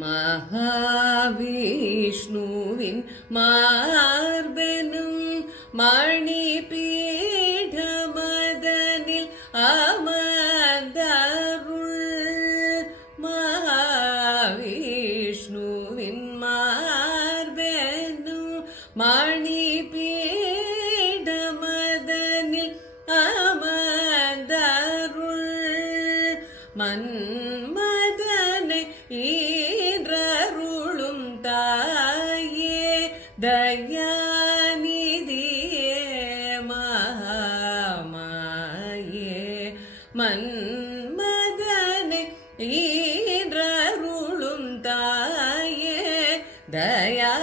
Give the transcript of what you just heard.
மகாவிஷ்ணுவின் மார்பெனும் மணி பீடமதனில் அமர்ந்தருள். மகாவிஷ்ணுவின் மார்பெனும் மணி பீடமதனில் அமர்ந்தருள். மன்மதனை ஈன்றருளும் தாயே தயாநிதியே மகாமாயே. மன்மதனை ஈன்றருளும் தாயே தயா